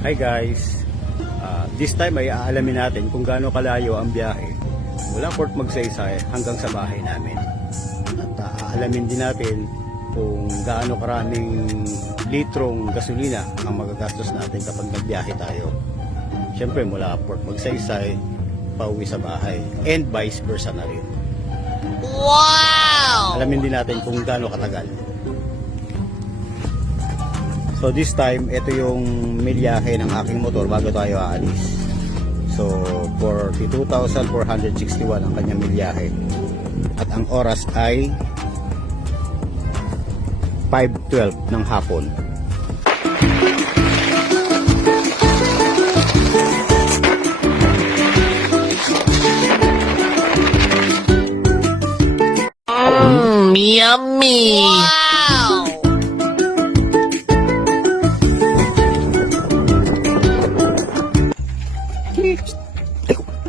Hi guys! Ah, this time ay aalamin natin kung gaano kalayo ang biyahe mula Port Magsaysay hanggang sa bahay namin. At ah, aalamin din natin kung gaano karaming litrong gasolina ang magagastos natin kapag nagbiyahe tayo. Siyempre mula Port Magsaysay pauwi sa bahay and vice versa na rin. Wow! Alamin din natin kung gaano katagal. So this time, ito yung milyahe ng aking motor bago tayo aalis. So 42,461 ang kanyang milyahe. At ang oras ay 5.12 ng hapon. Mmm, yummy! Perú.